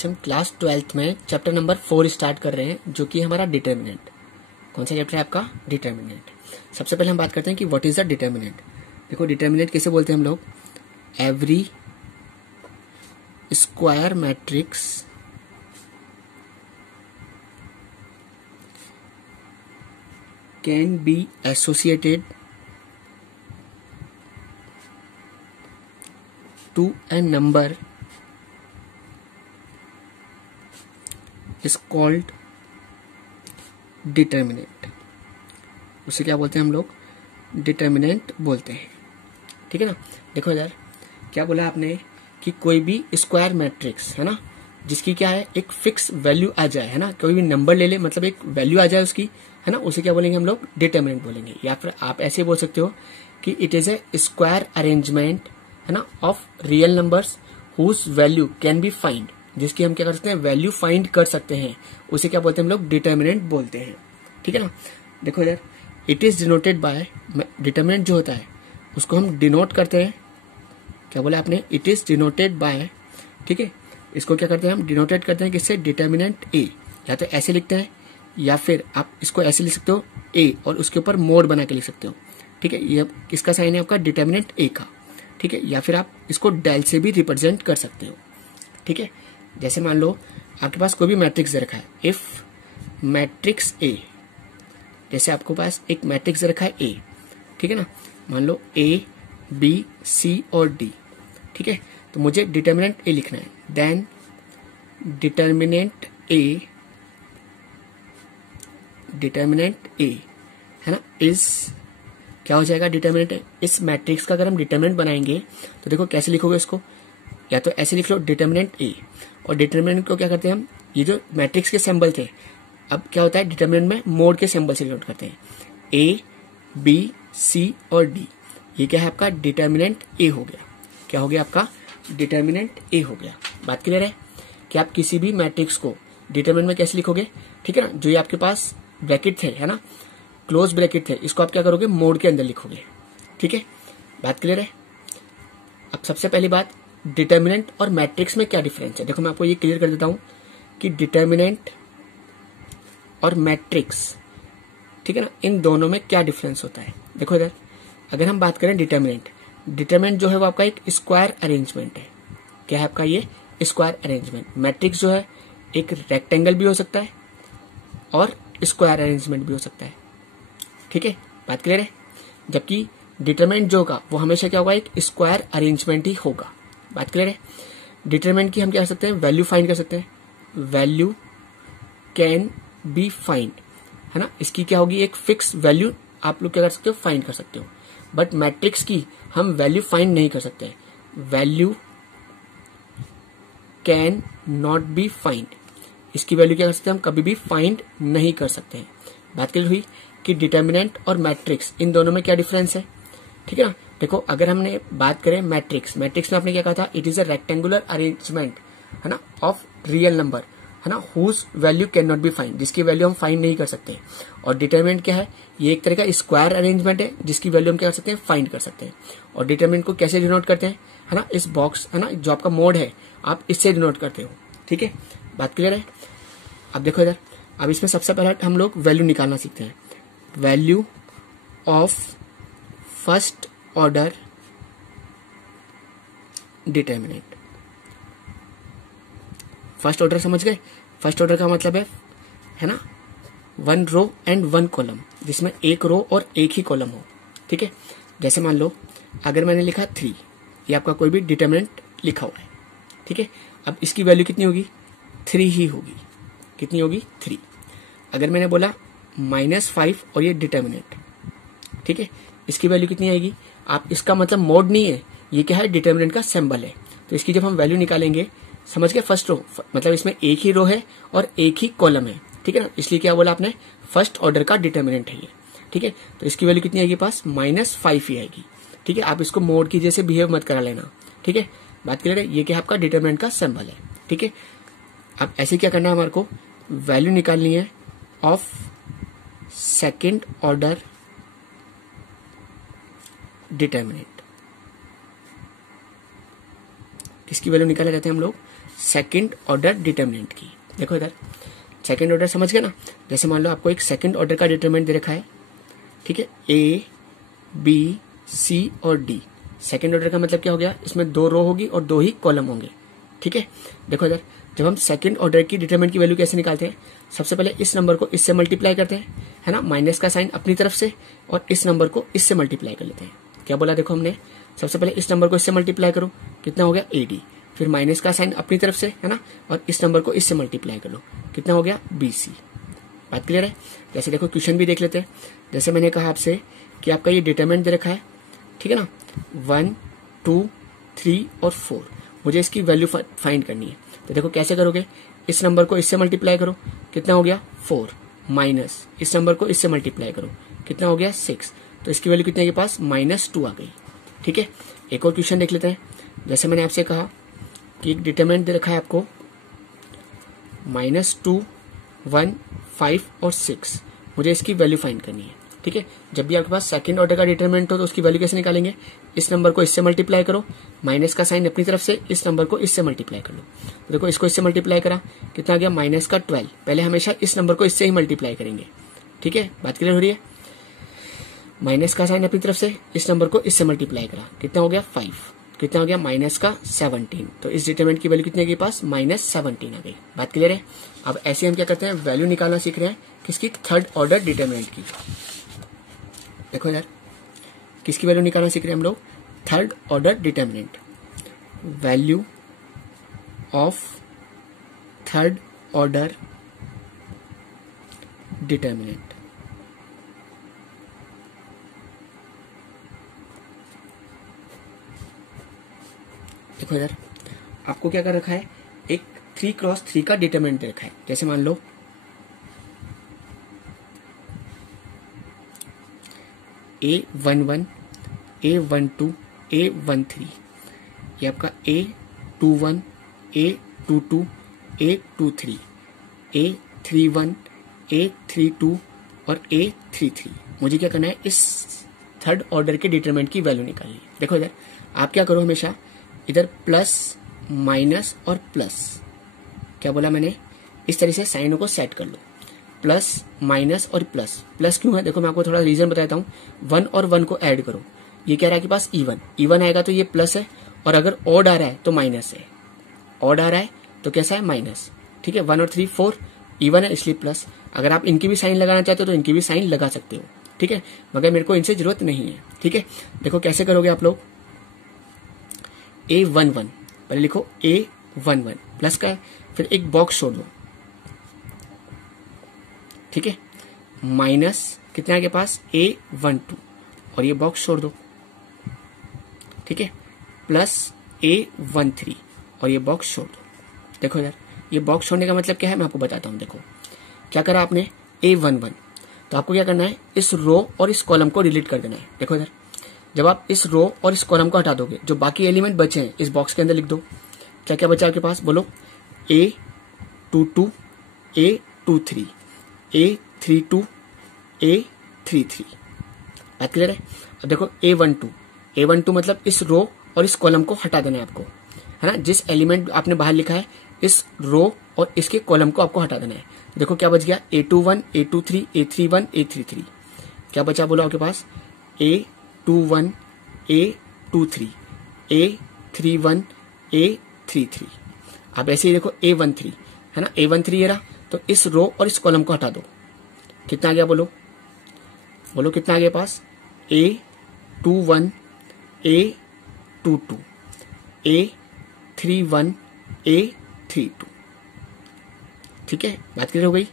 आज हम class 12th में चैप्टर नंबर 4 स्टार्ट कर रहे हैं, जो कि हमारा डिटर्मिनेंट। कौन सा चैप्टर है आपका? डिटर्मिनेंट। सबसे पहले हम बात करते हैं कि व्हाट इज द डिटर्मिनेंट। देखो डिटर्मिनेंट कैसे बोलते हैं हम लोग, every square matrix can be associated to a number is called determinant. उसे क्या बोलते हैं हम लोग? डिटर्मिनेंट बोलते हैं। ठीक है ना। देखो यार, क्या बोला आपने कि कोई भी स्क्वायर मैट्रिक्स है ना, जिसकी क्या है, एक फिक्स वैल्यू आ जाए, है ना, कोई भी नंबर ले ले, मतलब एक वैल्यू आ जाए उसकी, है ना, उसे क्या बोलेंगे हम लोग? डिटर्मिनेंट बोलेंगे। या फिर आप ऐसे बोल सकते हो कि it is a square arrangement, है ना, of real numbers whose value can be find, जिसकी हम क्या कर सकते हैं? वैल्यू फाइंड कर सकते हैं। उसे क्या बोलते हैं हम लोग? डिटर्मिनेंट बोलते हैं। ठीक है ना। देखो यार, it is denoted by, determinant जो होता है उसको हम डिनोट करते हैं। क्या बोला आपने? It is denoted by. ठीक है, इसको क्या करते हैं हम? डिनोटेड करते हैं किससे? डिटर्मिनेंट ए। या तो ऐसे लिखते हैं, या फिर आप इसको ऐसे लिख सकते हो ए और उसके ऊपर मोड बना के लिख सकते हो। ठीक है, ये किसका साइन है? आपका डिटर्मिनेंट ए का। ठीक है, या फिर आप इसको डेल से भी रिप्रेजेंट कर सकते हो। ठीक है, जैसे मान लो आपके पास कोई भी मैट्रिक्स दे रखा है, इफ मैट्रिक्स ए, जैसे आपके पास एक मैट्रिक्स दे रखा है ए, ठीक है ना, मान लो ए बी सी और डी। ठीक है, तो मुझे डिटर्मिनेंट ए लिखना है। देन डिटर्मिनेंट ए है ना, इज क्या हो जाएगा? डिटर्मिनेंट इस मैट्रिक्स का अगर हम डिटर्मिनेंट बनाएंगे तो देखो कैसे लिखोगे इसको, या तो ऐसे लिख लो डिटर्मिनेंट ए, और डिटर्मिनेंट को क्या करते हैं हम? ये जो मैट्रिक्स के सिंबल थे, अब क्या होता है डिटर्मिनेंट में मोड के सिंबल से डिनोट करते हैं। ए बी सी और डी, ये क्या है आपका? डिटर्मिनेंट ए हो गया। क्या हो गया आपका? डिटर्मिनेंट ए हो गया। बात क्लियर है कि आप किसी भी मैट्रिक्स को डिटर्मिनेंट में कैसे लिखोगे? ठीक है ना, जो ये आपके पास ब्रैकेट थे, है ना, क्लोज ब्रैकेट थे, इसको आप क्या करोगे? मोड के अंदर लिखोगे। ठीक है, बात क्लियर है। अब सबसे पहली बात, डिटर्मिनेंट और मैट्रिक्स में क्या डिफरेंस है? देखो मैं आपको ये क्लियर कर देता हूं कि डिटर्मिनेंट और मैट्रिक्स, ठीक है ना, इन दोनों में क्या डिफरेंस होता है। देखो इधर, अगर हम बात करें डिटर्मिनेंट जो है वो आपका एक स्क्वायर अरेंजमेंट है। क्या है आपका? ये स्क्वायर अरेंजमेंट। मैट्रिक्स जो है एक रेक्टेंगल भी हो सकता है और स्क्वायर अरेंजमेंट भी हो सकता है। ठीक है, बात क्लियर है। जबकि डिटरमिनेंट जो होगा वो हमेशा क्या होगा? एक स्क्वायर अरेंजमेंट ही होगा। बात क्लियर है। डिटरमिनेंट की हम क्या कर सकते हैं? वैल्यू फाइंड कर सकते हैं। वैल्यू कैन बी फाइंड, है ना, इसकी क्या होगी? एक फिक्स वैल्यू आप लोग क्या कर सकते हो? फाइंड कर सकते हो। बट मैट्रिक्स की हम वैल्यू फाइंड नहीं कर सकते। Value can not be find, इसकी वैल्यू क्या कर सकते हैं? हम कभी भी फाइंड नहीं कर सकते हैं। बात क्लियर हुई कि डिटर्मिनेंट और मैट्रिक्स इन दोनों में क्या डिफरेंस है। ठीक है ना। देखो अगर हमने बात करें मैट्रिक्स में आपने क्या कहा था? It is a rectangular arrangement, है ना, ऑफ रियल नंबर, है ना, whose value can not be find, जिसकी वैल्यू हम फाइंड नहीं कर सकते। और डिटर्मिनेंट क्या है? ये एक तरह का स्क्वायर अरेंजमेंट है जिसकी वैल्यू हम क्या कर सकते हैं? फाइंड कर सकते हैं। और डिटर्मिनेंट को कैसे डिनोट करते हैं? है ना, इस बॉक्स, है ना, जो आपका मोड है आप इससे डिनोट करते हो। ठीक है, बात क्लियर है। अब देखो इधर, अब इसमें सबसे पहले हम लोग वैल्यू निकालना सीखते हैं। Value of first order determinant. First order समझ गए? फर्स्ट ऑर्डर का मतलब है ना, 1 रो एंड 1 कॉलम, जिसमें एक रो और एक ही कॉलम हो। ठीक है, जैसे मान लो अगर मैंने लिखा 3, ये आपका कोई भी डिटर्मिनेंट लिखा हुआ है। ठीक है, अब इसकी वैल्यू कितनी होगी? 3 ही होगी। कितनी होगी? 3। अगर मैंने बोला -5 और ये डिटर्मिनेंट, ठीक है, इसकी वैल्यू कितनी आएगी? आप इसका मतलब मोड नहीं है, ये क्या है? डिटर्मिनेंट का सिंबल है। तो इसकी जब हम वैल्यू निकालेंगे, समझ गए? फर्स्ट रो मतलब इसमें एक ही रो है और एक ही कॉलम है। ठीक है ना, इसलिए क्या बोला आपने? फर्स्ट ऑर्डर का डिटर्मिनेंट है ये। ठीक है, तो इसकी वैल्यू कितनी आएगी? पास -5 ही आएगी। ठीक है, आप इसको मोड की जैसे बिहेव मत करा लेना। ठीक है, बात क्लियर है। ये क्या है? आपका डिटर्मिनेंट का सिंबल है। ठीक है, अब ऐसे क्या करना है? हमारे को वैल्यू निकालनी है ऑफ सेकेंड ऑर्डर डिटर्मिनेंट। किसकी वैल्यू निकाले जाते हैं हम लोग? सेकंड ऑर्डर डिटर्मिनेंट की। देखो इधर सेकंड ऑर्डर समझ गए ना। जैसे मान लो आपको एक सेकंड ऑर्डर का डिटर्मिनेंट दे रखा है, ठीक है, ए बी सी और डी। सेकंड ऑर्डर का मतलब क्या हो गया, इसमें 2 रो होगी और 2 ही कॉलम होंगे, ठीक है। देखो इधर जब हम सेकंड ऑर्डर की डिटरमिनेंट की वैल्यू कैसे निकालते हैं, सबसे पहले इस नंबर को इससे मल्टीप्लाई करते हैं, है ना, माइनस का साइन अपनी तरफ से, और इस नंबर को इससे मल्टीप्लाई कर लेते हैं। क्या बोला देखो हमने, सबसे पहले इस नंबर को इससे मल्टीप्लाई करो, कितना हो गया AD, फिर माइनस का साइन अपनी तरफ से, है ना, और इस नंबर को इससे मल्टीप्लाई कर लो, कितना हो गया BC। बात क्लियर है। जैसे देखो क्वेश्चन भी देख लेते हैं। जैसे मैंने कहा आपसे कि आपका ये डिटरमिनेंट दे रखा है, ठीक है ना, 1 2 3 और 4, मुझे इसकी वैल्यू फाइंड करनी है। तो देखो कैसे करोगे, इस नंबर को इससे मल्टीप्लाई करो, कितना हो गया 4, माइनस इस नंबर को इससे मल्टीप्लाई करो, कितना हो गया 6, तो इसकी वैल्यू कितने के पास -2 आ गई, ठीक है। एक और क्वेश्चन देख लेते हैं। जैसे मैंने आपसे कहा कि एक डिटरमिनेंट दे रखा है आपको -2 1 5 और 6, मुझे इसकी वैल्यू फाइंड करनी है, ठीक है। जब भी आपके पास सेकंड ऑर्डर का डिटरमिनेंट हो तो उसकी वैल्यू कैसे निकालेंगे, इस नंबर को इससे मल्टीप्लाई करो, माइनस का साइन अपनी तरफ से, इस नंबर को इससे मल्टीप्लाई कर लो। तो देखो इसको इससे मल्टीप्लाई करा, कितना आ गया -12। पहले हमेशा इस नंबर को इससे ही मल्टीप्लाई करेंगे, ठीक है, बात क्लियर हो रही है। माइनस का साइन अपनी तरफ से, इस नंबर को इससे मल्टीप्लाई करा, कितना हो गया 5, कितना हो गया -17। तो इस डिटरमिनेंट की वैल्यू कितने के पास -17 आ गई। बात क्लियर है। अब ऐसे हम क्या करते हैं, वैल्यू निकालना सीख रहे हैं किसकी, थर्ड ऑर्डर डिटरमिनेंट की। देखो यार किसकी वैल्यू निकालना सीख रहे हैं हम लोग, third order determinant, value of third order determinant. देखो इधर आपको क्या कर रखा है, एक 3x3 का डिटरमिनेंट दे रखा है। जैसे मान लो A11 A12 A13, ये आपका A21 A22 A23 A31 A32 और A33। मुझे क्या करना है, इस थर्ड ऑर्डर के डिटरमिनेंट की वैल्यू निकालनी है। देखो इधर आप क्या करो, हमेशा इधर प्लस माइनस और प्लस, क्या बोला मैंने, इस तरह से साइनों को सेट कर लो, प्लस माइनस और प्लस। प्लस क्यों है, देखो मैं आपको थोड़ा रीजन बताता हूँ। 1 और 1 को ऐड करो, ये कह रहा है कि पास इवन आएगा तो ये प्लस है, और अगर ऑड आ रहा है तो माइनस है, ऑड आ रहा है तो कैसा है माइनस, ठीक है। 1 और 3 4 इवन है इसलिए प्लस। अगर आप इनकी भी साइन लगाना चाहते हो तो इनकी भी साइन लगा सकते हो, ठीक है, मगर मेरे को इनसे जरूरत नहीं है, ठीक है। देखो कैसे करोगे आप लोग, A11 पहले लिखो, A11 प्लस का है, फिर एक बॉक्स छोड़ दो, ठीक है, माइनस कितना है के पास A12 और ये बॉक्स छोड़ दो, ठीक है, प्लस A13 और ये बॉक्स छोड़ दो। देखो यार ये बॉक्स छोड़ने का मतलब क्या है, मैं आपको बताता हूं। देखो क्या करा आपने, A11, तो आपको क्या करना है, इस रो और इस कॉलम को डिलीट कर देना है। देखो इधर जब आप इस रो और इस कॉलम को हटा दोगे, जो बाकी एलिमेंट बचे हैं इस बॉक्स के अंदर लिख दो। क्या क्या बचा आपके पास, बोलो, A22 A23 A32 A33। बात क्लियर है। अब देखो A12 मतलब इस रो और इस कॉलम को हटा देना है आपको, है ना। जिस एलिमेंट आपने बाहर लिखा है इस रो और इसके कॉलम को आपको हटा देना है। देखो क्या बच गया, A21 A23 A31 A33। क्या बचा बोलो आपके पास, A21 A23 A31 A33। अब ऐसे ही देखो A13, है ना, A13 ये रहा, तो इस रो और इस कॉलम को हटा दो, कितना आ गया बोलो, बोलो कितना आ गया पास, A21 A22 A31 A32, ठीक है, बात क्लियर हो गई,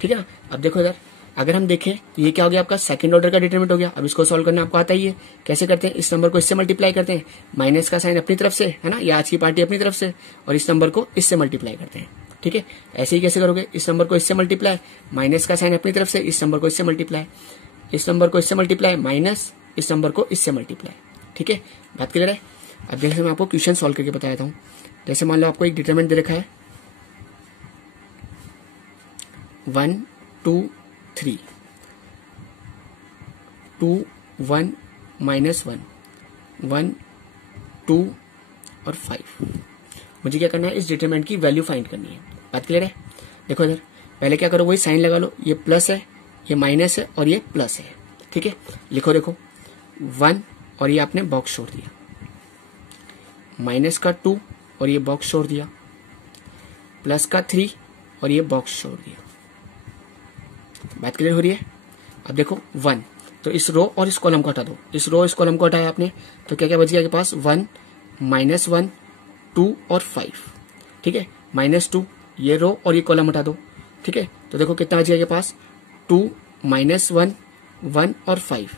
ठीक है ना। अब देखो इधर अगर हम देखें ये क्या हो गया, आपका सेकंड ऑर्डर का डिटरमिनेंट हो गया। अब इसको सॉल्व करना आपको आता ही है, कैसे करते हैं, इस नंबर को इससे मल्टीप्लाई करते हैं, माइनस का साइन अपनी तरफ से, है ना, ये आज की पार्टी अपनी तरफ से, और इस नंबर को इससे मल्टीप्लाई करते हैं, ठीक है। ऐसे ही कैसे करोगे, इस नंबर को इससे मल्टीप्लाई, माइनस का साइन अपनी तरफ से, इस नंबर को इससे मल्टीप्लाई, इस नंबर को इससे मल्टीप्लाई, माइनस इस नंबर को इससे मल्टीप्लाई, ठीक है, बात क्लियर है। अब जैसे मैं आपको क्वेश्चन सॉल्व करके बता देता हूँ। जैसे मान लो आपको एक डिटरमिनेंट दे रखा है 1 2 3 2 1 -1 1 2 और 5, मुझे क्या करना है, इस डिटरमिनेंट की वैल्यू फाइंड करनी है। बात क्लियर है? देखो इधर पहले क्या करो, वही साइन लगा लो, ये प्लस है, ये माइनस है और ये प्लस है। ठीक है, लिखो देखो 1 और ये आपने बॉक्स छोड़ दिया, माइनस का 2 और ये बॉक्स छोड़ दिया, प्लस का 3 और ये बॉक्स छोड़ दिया। बात क्लियर हो रही है? अब देखो 1, तो इस रो और इस कॉलम को हटा दो, इस रो इस कॉलम को हटाया आपने, तो क्या क्या बच गया आपके पास, 1 -1 2 और 5। ठीक है, -2 ये रो और ये कॉलम हटा दो। ठीक है, तो देखो कितना बच गया आपके पास, 2 -1 1 और 5।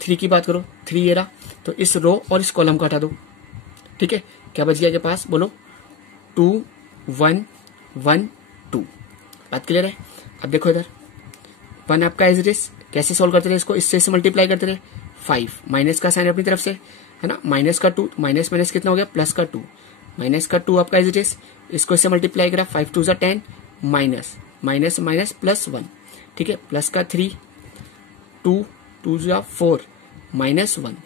3 की बात करो, 3 ये रहा, तो इस रो और इस कॉलम को हटा दो। ठीक है, क्या बच गया आपके पास, बोलो 2 1 1 2। बात क्लियर है? अब देखो इधर 1 आपका एज इट इज, कैसे सोल्व करते रहे इसको, इससे मल्टीप्लाई करते रहे, 5 माइनस का साइन अपनी तरफ से है ना, माइनस का 2 माइनस माइनस कितना हो गया, प्लस का 2, माइनस का 2 आपका एज इट इज, इसको इससे मल्टीप्लाई करा, 5 2 10 माइनस माइनस माइनस प्लस 1। ठीक है, प्लस का 3 2 2 4 -1।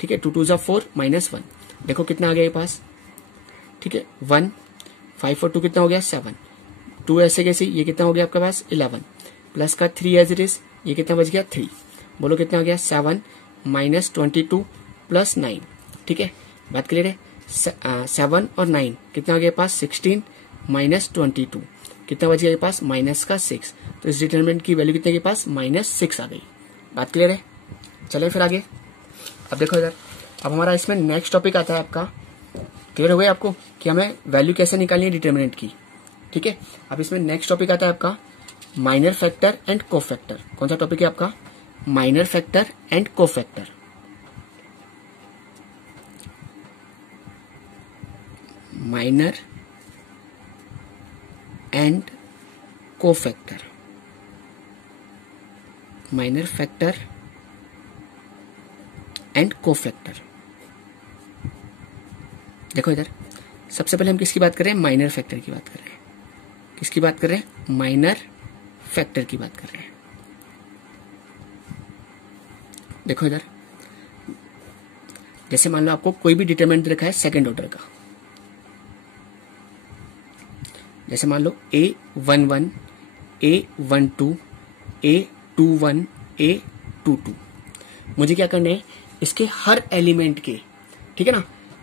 ठीक है, 2 2 4 -1। देखो कितना आ गया ये पास। ठीक है, 1 5 और 2 कितना हो गया, 7। 2 ऐसे कैसे, ये कितना हो गया आपके पास, 11, प्लस का 3 एज इट इज, ये कितना बच गया, 3। बोलो कितना आ गया, 7 -22 प्लस 9। ठीक है, बात क्लियर है? 7 और 9 कितना आ गया पास, 16 -22 कितना बच गया ये पास, माइनस का 6। तो इस डिटरमिनेंट की वैल्यू कितने के पास, -6 आ गई। बात क्लियर है? चले फिर आगे। अब देखो इधर, अब हमारा इसमें नेक्स्ट टॉपिक आता है आपका, क्लियर हो गया आपको कि हमें वैल्यू कैसे निकालनी है डिटरमिनेंट की। ठीक है, अब इसमें नेक्स्ट टॉपिक आता है आपका माइनर फैक्टर एंड कोफैक्टर। कौन सा टॉपिक है आपका, minor factor and cofactor. Minor and cofactor, minor factor and cofactor. देखो इधर सबसे पहले हम किसकी बात कर रहे हैं, माइनर फैक्टर की बात कर रहे हैं। किसकी बात कर रहे हैं, माइनर फैक्टर की बात कर रहे हैं। देखो इधर, जैसे मान लो आपको कोई भी डिटरमिनेंट रखा है सेकंड ऑर्डर का, जैसे मान लो A11 A12 A21 A22। मुझे क्या करना है, इसके हर एलिमेंट के, ठीक है ना,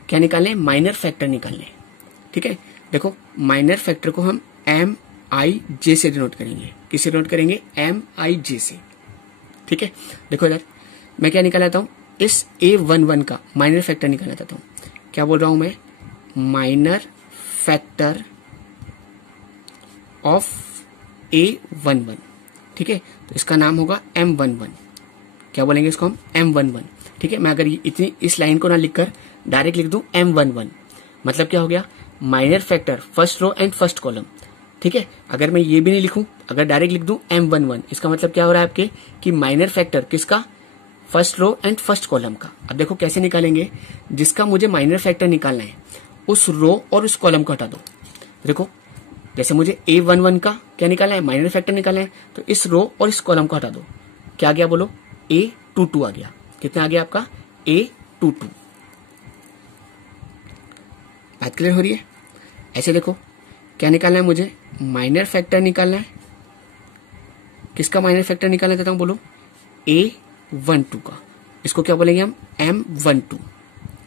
क्या निकालने, माइनर फैक्टर निकालने। ठीक है, देखो माइनर फैक्टर को हम MIJ से डिनोट करेंगे। किससे डिनोट करेंगे, MIJ से। ठीक है, देखो इधर मैं क्या निकाल लेता हूं, इस A11 का माइनर फैक्टर निकालना चाहता हूं। क्या बोल रहा हूं मैं, माइनर फैक्टर ऑफ A11। ठीक है, तो इसका नाम होगा M11। क्या बोलेंगे इसको हम, M11। ठीक है, मैं अगर इतनी इस लाइन को ना लिखकर डायरेक्ट लिख दूं M11, मतलब क्या हो गया, minor factor first row and first column. ठीक है, अगर मैं ये भी नहीं लिखूं, अगर डायरेक्ट लिख दूं M11, इसका मतलब क्या हो रहा है आपके, कि माइनर फैक्टर किसका, first row and first column का। अब देखो कैसे निकालेंगे, जिसका मुझे माइनर फैक्टर निकालना है उस रो और उस कॉलम को हटा दो। देखो जैसे मुझे A11 का क्या निकालना है, माइनर फैक्टर निकालना है, तो इस रो और इस कॉलम को हटा दो। क्या आ गया बोलो, A22 आ गया। कितना आ गया आपका, A22। बात क्लियर हो रही है? ऐसे देखो क्या निकालना है मुझे, माइनर फैक्टर निकालना है। किसका माइनर फैक्टर निकालना चाहता हूं, बोलो A12 का। इसको क्या बोलेंगे हम, M12।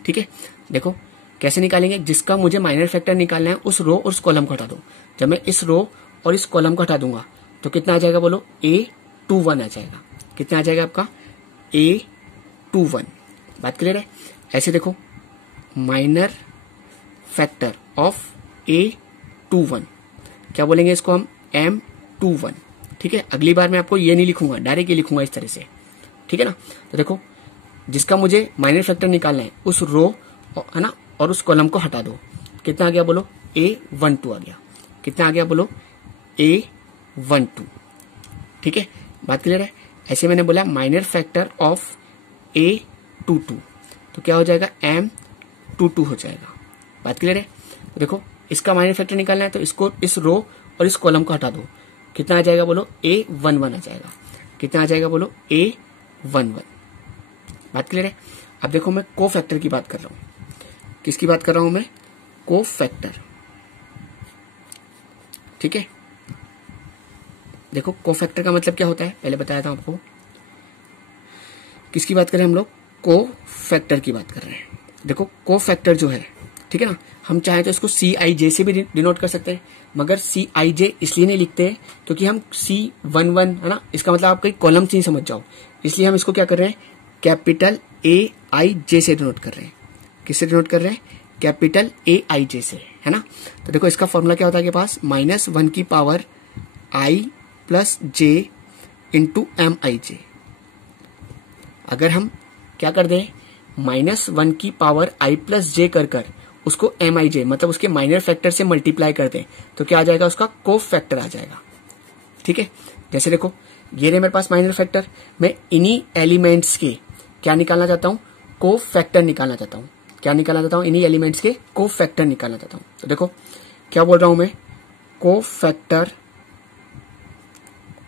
ठीक है, देखो कैसे निकालेंगे, जिसका मुझे माइनर फैक्टर निकालना है उस रो और उस कॉलम को हटा दो। जब मैं इस रो और इस कॉलम को हटा दूंगा तो कितना आ जाएगा, बोलो A21 आ जाएगा। कितना आ जाएगा आपका, A21। बात क्लियर है? ऐसे देखो माइनर फैक्टर ऑफ A21, क्या बोलेंगे इसको हम, M21। ठीक है, अगली बार मैं आपको ये नहीं लिखूंगा, डायरेक्ट ये लिखूंगा इस तरह से। ठीक है ना, तो देखो जिसका मुझे माइनर फैक्टर निकालना है उस रो है ना और उस कॉलम को हटा दो। कितना आ गया बोलो, A12 आ गया। कितना आ गया बोलो, A12। ठीक है, बात क्लियर है? ऐसे मैंने बोला माइनर फैक्टर ऑफ A22, तो क्या हो जाएगा, M22 हो जाएगा। बात क्लियर है? देखो इसका माइनर फैक्टर निकालना है तो इसको इस रो और इस कॉलम को हटा दो। कितना आ जाएगा बोलो, A11 आ जाएगा। कितना आ जाएगा बोलो, A11। बात क्लियर है? अब देखो मैं को फैक्टर की बात कर रहा हूं। किसकी बात कर रहा हूं मैं, को फैक्टर। ठीक है। देखो कोफैक्टर का मतलब क्या होता है, पहले बताया था आपको। किसकी बात कर रहे हैं हम लोग, कोफैक्टर की बात कर रहे हैं। देखो कोफैक्टर जो है, ठीक है ना, हम चाहे तो इसको CIJ से भी डिनोट कर सकते हैं, मगर CIJ इसलिए नहीं लिखते हैं क्योंकि हम C11 है ना, इसका मतलब आप कहीं कॉलम से ही समझ जाओ, इसलिए हम इसको क्या कर रहे हैं, कैपिटल AIJ से डिनोट कर रहे हैं। किससे डिनोट कर रहे हैं, कैपिटल AIJ से, है ना। तो देखो इसका फॉर्मूला क्या होता है आपके पास, -1 की power I plus J into MIJ। अगर हम क्या कर दें, -1 की पावर I प्लस J कर उसको MIJ मतलब उसके माइनर फैक्टर से मल्टीप्लाई कर दें तो क्या आ जाएगा, उसका कोफैक्टर आ जाएगा। ठीक है, जैसे देखो ये रहे मेरे पास माइनर फैक्टर, मैं इन्हीं एलिमेंट्स के क्या निकालना चाहता हूं, कोफैक्टर निकालना चाहता हूं। क्या निकालना चाहता हूं, इन्हीं एलिमेंट्स के कोफैक्टर निकालना चाहता हूं। तो देखो क्या बोल रहा हूं मैं, कोफैक्टर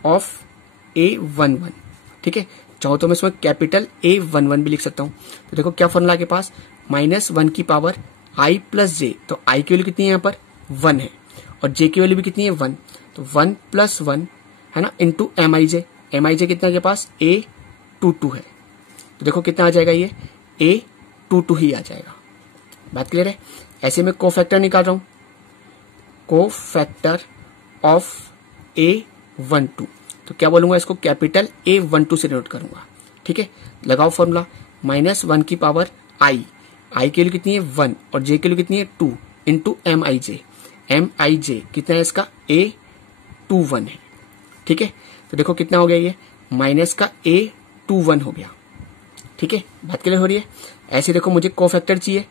ऑफ A11। ठीक है, चाहो तो मैं इसमें कैपिटल A11 भी लिख सकता हूं। तो देखो क्या फॉर्मूला के पास, -1 की पावर I प्लस J, तो I की वैल्यू कितनी है यहाँ पर 1 है, और J की वैल्यू भी कितनी है 1, तो 1 + 1 है ना, इंटू MIJ। MIJ कितना के पास A22 है, तो देखो कितना आ जाएगा, ये A22 ही आ जाएगा। बात क्लियर है। ऐसे में कोफैक्टर निकाल रहा हूं, कोफैक्टर ऑफ A12, तो क्या बोलूंगा इसको, कैपिटल A12 से नोट करूंगा। ठीक है, लगाओ फॉर्मूला, -1 की पावर I की वैल्यू कितनी है 1 और J की वैल्यू कितनी है 2 इंटू MIJ। MIJ कितना है इसका, A21 है। ठीक है, तो देखो कितना हो गया, ये माइनस का A21 हो गया। ठीक है, बात क्लियर हो रही है। ऐसे देखो मुझे कोफैक्टर चाहिए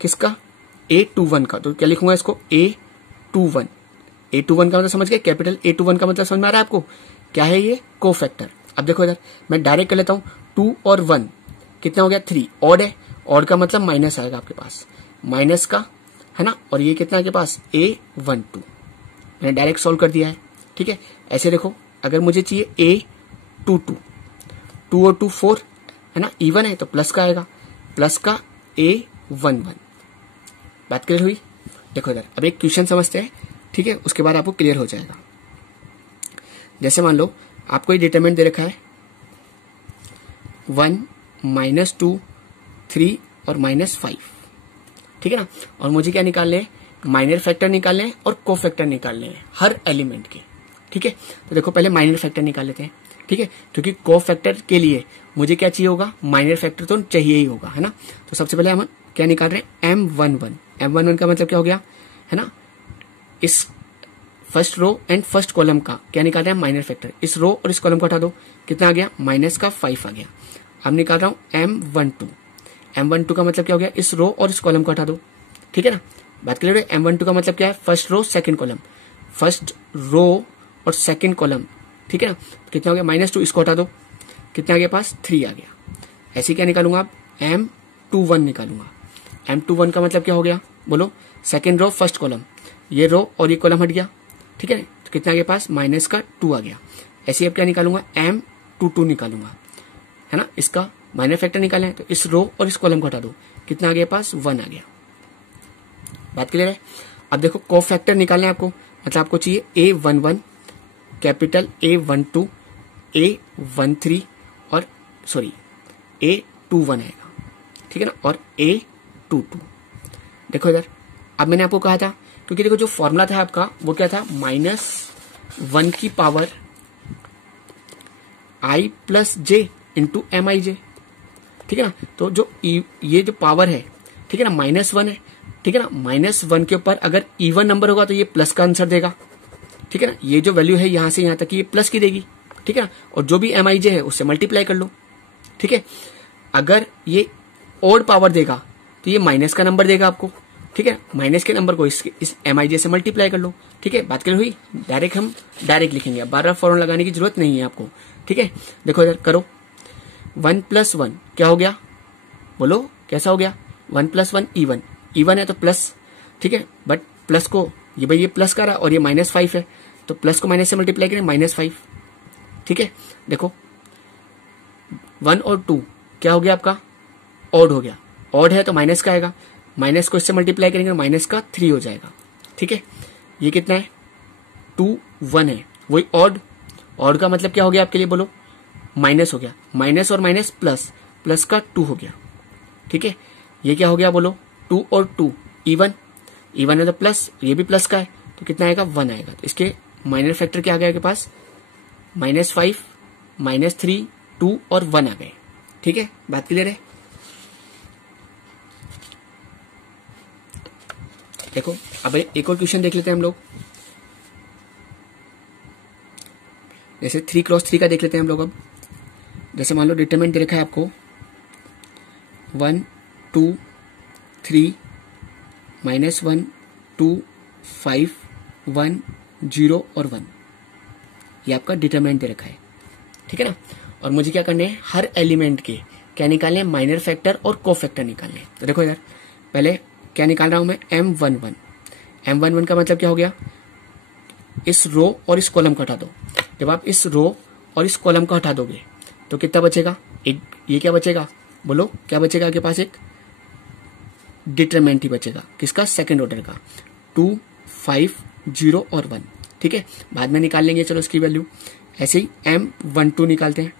किसका, A21 का, तो क्या लिखूंगा इसको, A21। A21 का मतलब समझ गए, कैपिटल A21 का मतलब समझ में आ रहा है आपको, क्या है ये, कोफैक्टर। अब देखो इधर मैं डायरेक्ट कर लेता हूं, 2 और 1 कितना हो गया 3, ऑड है, ऑड का मतलब माइनस आएगा आपके पास, माइनस का है ना, और ये कितना आपके पास A12, मैंने डायरेक्ट सॉल्व कर दिया है। ठीक है, ऐसे देखो अगर मुझे चाहिए A22, 2 और 2 4 है ना, इवन है तो प्लस का आएगा, प्लस का A11। बात क्लियर हुई। देखो इधर अब एक क्वेश्चन समझते हैं, ठीक है, उसके बाद आपको क्लियर हो जाएगा। जैसे मान लो आपको ये डिटरमिनेंट दे रखा है 1 -2 3 और -5, ठीक है ना, और मुझे क्या निकालने हैं, माइनर फैक्टर निकालने हैं और कोफैक्टर निकालने हैं हर एलिमेंट के। ठीक है, तो देखो पहले माइनर फैक्टर निकाल लेते हैं। ठीक है, क्योंकि कोफैक्टर के लिए मुझे क्या चाहिए होगा, माइनर फैक्टर तो चाहिए ही होगा, है ना। तो सबसे पहले हम क्या निकाल रहे हैं, M11। M11 का मतलब क्या हो गया, है ना, इस first row and first column का क्या निकाल रहे हैं, माइनर फैक्टर। इस रो और इस कॉलम को हटा दो, कितना आ गया, -5 आ गया। अब निकाल रहा हूं M12। M12 का मतलब क्या हो गया, इस रो और इस कॉलम को हटा दो। ठीक है ना, बात क्लियर है। M12 का मतलब क्या है, first row second column, first row और सेकंड कॉलम। ठीक है ना, कितना हो गया, -2, इसको हटा दो, कितना आ गया पास 3 आ गया। ऐसे क्या निकालूंगा आप, M21 निकालूंगा। M21 का मतलब क्या हो गया, बोलो, सेकंड रो फर्स्ट कॉलम, ये रो और ये कॉलम हट गया। ठीक है, तो कितना आ गया पास, -2 आ गया। ऐसे अब क्या निकालूंगा, M22 निकालूंगा, है ना, इसका माइनर फैक्टर निकालें तो इस रो और इस कॉलम को हटा दो, कितना आ गया पास 1 आ गया। बात क्लियर है। अब देखो कोफैक्टर निकालना है आपको, मतलब आपको चाहिए A11, कैपिटल A12, A13 और सॉरी A21 आएगा। ठीक है ना, और A22। देखो इधर अब मैंने आपको कहा था, क्योंकि देखो जो फॉर्मूला था आपका वो क्या था, -1 की power I plus J into MIJ। ठीक है ना, तो जो ये जो पावर है, ठीक है ना, -1 है। ठीक है ना, -1 के ऊपर अगर इवन नंबर होगा तो ये प्लस का आंसर देगा। ठीक है ना, ये जो वैल्यू है यहां से यहां तक ये प्लस की देगी। ठीक है ना, और जो भी MIJ है उससे मल्टीप्लाई कर लो। ठीक है, अगर ये ओड पावर देगा तो ये माइनस का नंबर देगा आपको। ठीक है, माइनस के नंबर को इस MIJ से मल्टीप्लाई कर लो। ठीक है, बात क्लियर हुई। हम डायरेक्ट लिखेंगे, बार-बार फॉर्मूला लगाने की जरूरत नहीं है आपको। ठीक है, देखो इधर करो, 1 + 1 क्या हो गया, बोलो कैसा हो गया, 1 + 1 इवन, इवन है तो प्लस। ठीक है, बट प्लस को ये भाई ये प्लस का रहा और ये -5 है, तो प्लस को माइनस से मल्टीप्लाई करें, -5। ठीक है, देखो 1 और 2 क्या हो गया आपका, ऑड हो गया, ऑड है तो माइनस का आएगा, माइनस को इससे मल्टीप्लाई करेंगे माइनस का 3 हो जाएगा। ठीक है, ये कितना है 2 1 है, वही ऑड। ऑड का मतलब क्या हो गया आपके लिए, बोलो, माइनस हो गया। माइनस और माइनस प्लस, प्लस का 2 हो गया। ठीक है, ये क्या हो गया बोलो, 2 और 2 इवन, इवन है तो प्लस, ये भी प्लस का है तो कितना आएगा, 1 आएगा। तो इसके माइनर फैक्टर क्या आ गया आपके पास, -5, -3, 2 और 1 आ गए। ठीक है, बात क्लियर है। देखो अब एक और क्वेश्चन देख लेते हैं हम लोग, जैसे 3x3 का देख लेते हैं हम लोग। अब जैसे मान लो डिटरमिनेंट दे रखा है आपको 1 2 3 -1 2 5 1 0 और 1, ये आपका डिटरमिनेंट दे रखा है। ठीक है ना, और मुझे क्या करने हैं, हर एलिमेंट के क्या निकालने हैं, माइनर फैक्टर और को फैक्टर निकालने हैं। तो देखो इधर पहले क्या निकाल रहा हूं मैं, M11। M11 का मतलब क्या हो गया, इस रो और इस कॉलम को हटा दो। जब आप इस रो और इस कॉलम को हटा दोगे तो कितना बचेगा, एक, ये क्या बचेगा बोलो, क्या बचेगा आपके पास, एक डिटरमिनेंट ही बचेगा, किसका, सेकंड ऑर्डर का, 2 5 0 और 1। ठीक है, बाद में निकाल लेंगे, चलो इसकी वैल्यू। ऐसे ही M12 निकालते हैं।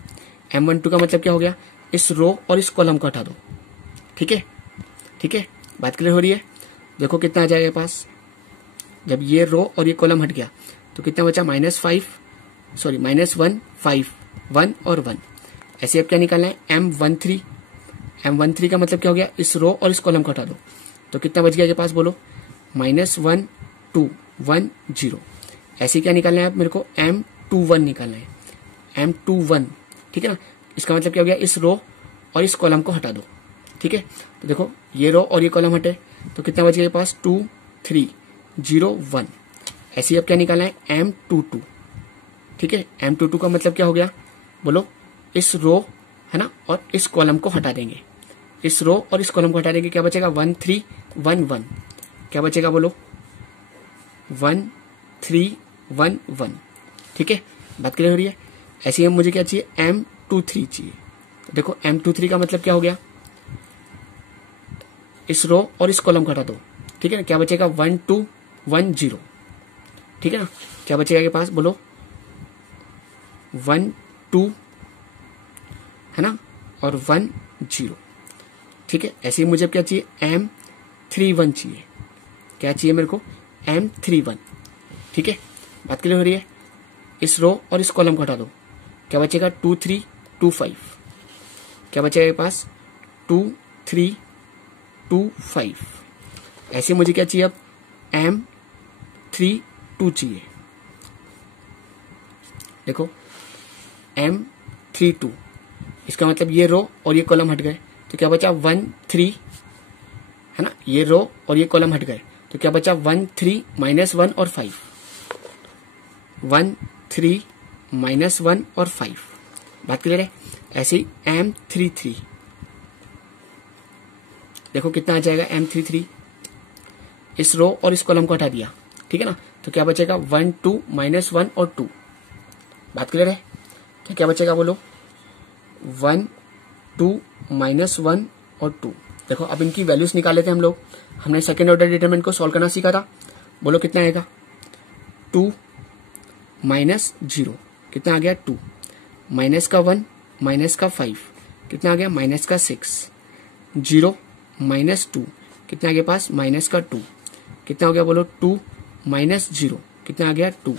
M12 का मतलब क्या हो गया, इस रो और इस कॉलम को हटा दो। ठीक है, ठीक है, बात क्लियर हो रही है। देखो कितना आ जाएगा पास, जब ये रो और ये कॉलम हट गया तो कितना बचा, -1 5 1 और 1। ऐसे अब क्या निकालना है, M13। M13 का मतलब क्या हो गया, इस रो और इस कॉलम को हटा दो तो कितना बच गया आपके पास बोलो, -1 2 1 0। ऐसे क्या निकालना है आप मेरे को, M21 निकालना है, M21। ठीक है ना, इसका मतलब क्या हो गया, इस रो और इस कॉलम को हटा दो। ठीक है, तो देखो ये रो और ये कॉलम हटे तो कितना बच गया आपके पास, 2 3 0 1। ऐसे अब क्या निकालना है, M22। ठीक है, M22 का मतलब क्या हो गया बोलो, इस रो है ना और इस कॉलम को हटा देंगे, इस रो और इस कॉलम को हटा देंगे, क्या बचेगा, 1 3 1 1। क्या बचेगा बोलो, 1 3 1 1। ठीक है, बात क्लियर हो रही है। ऐसे ही मुझे क्या चाहिए, M23 चाहिए। देखो M23 का मतलब क्या हो गया, इस रो और इस कॉलम को हटा दो। ठीक है ना, क्या बचेगा, 1 2 1 0। ठीक है ना, क्या बचेगा के पास बोलो, 1 2 है ना और 1 0। ठीक है, ऐसे ही मुझे क्या चाहिए, M31 चाहिए। क्या चाहिए मेरे को, M31। ठीक है, बात क्लियर हो रही है। इस रो और इस कॉलम को हटा दो, क्या बचेगा, 2 3 2 5। क्या बचेगा के पास, 2 3 2 5। ऐसे मुझे क्या चाहिए अब, M32 चाहिए। देखो M32, इसका मतलब ये रो और ये कॉलम हट गए तो क्या बचा, 1 3 है ना, ये रो और ये कॉलम हट गए तो क्या बचा, 1 3 -1 और 5, 1 3 -1 और 5। बात क्लियर है। ऐसे ही M33, देखो कितना आ जाएगा, M33 इस रो और इस कॉलम को हटा दिया। ठीक है ना, तो क्या बचेगा, 1 2 -1 और 2। बात क्लियर है, तो क्या बचेगा बोलो, 1 2 -1 और 2। देखो अब इनकी वैल्यूज निकाल लेते हैं हम लोग। हमने सेकेंड ऑर्डर डिटरमिनेंट को सॉल्व करना सीखा था। बोलो कितना आएगा, 2 -0 कितना आ गया, 2 माइनस का 1 माइनस का 5 कितना आ गया, माइनस का 6 0 -2 कितना आ गया पास, माइनस का 2 कितना हो गया बोलो, 2 -0 कितना आ गया, 2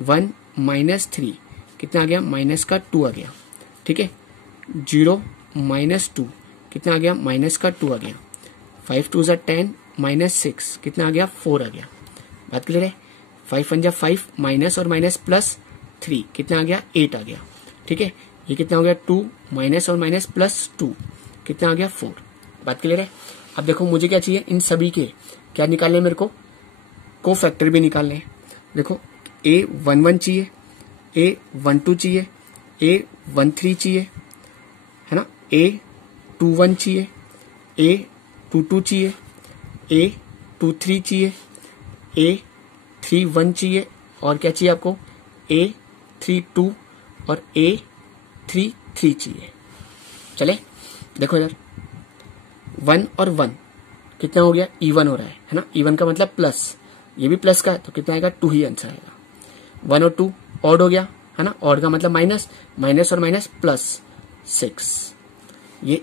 1 -3 कितना आ गया, माइनस का 2 आ गया। ठीक है, 0 -2 कितना आ गया, माइनस का 2 आ गया। 5 2 10 -6 कितना आ गया, 4 आ गया। बात क्लियर है। 5 1 5 माइनस और माइनस प्लस 3 कितना आ गया, 8 आ गया। ठीक है, ये कितना हो गया, 2 माइनस और माइनस प्लस 2 कितना आ गया, 4। बात क्लियर है। अब देखो मुझे क्या चाहिए, इन सभी के क्या निकालने, मेरे को को फैक्टर भी निकालने हैं। देखो A11 चाहिए, A12 चाहिए, A13 चाहिए है ना, A21 चाहिए, A22 चाहिए, A23 चाहिए, A31 चाहिए और क्या चाहिए आपको, A32 और A33 चाहिए। चले देखो इधर 1 और 1 कितना हो गया, इवन हो रहा है ना, इवन का मतलब प्लस, ये भी प्लस का है तो कितना आएगा 2 ही आंसर आएगा। 1 और 2 ऑड हो गया है ना, ऑड का मतलब माइनस, माइनस और माइनस प्लस 6। ये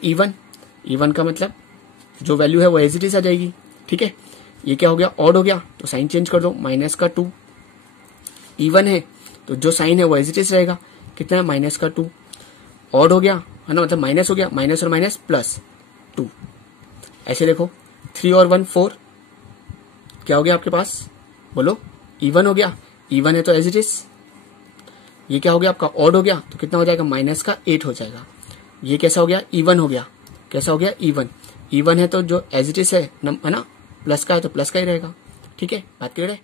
इवन का मतलब जो वैल्यू है वो एज इट इज आ जाएगी। ठीक है, ये क्या हो गया, ऑड हो गया तो साइन चेंज कर दो, माइनस का 2। इवन है तो जो साइन है वो एज इट इज रहेगा, कितना है माइनस का 2। ऑड हो गया है ना, मतलब माइनस हो गया, माइनस और माइनस प्लस 2। ऐसे देखो 3 और 1 4, क्या हो गया आपके पास, बोलो, इवन हो गया, इवन है तो एज इट इज। ये क्या हो गया आपका, ऑड हो गया तो कितना हो जाएगा, माइनस का 8 हो जाएगा। ये कैसा हो गया, इवन हो गया, कैसा हो गया, इवन। इवन है तो जो एज इट इज है ना, प्लस का है तो प्लस का ही रहेगा। ठीक है, बात क्लियर है।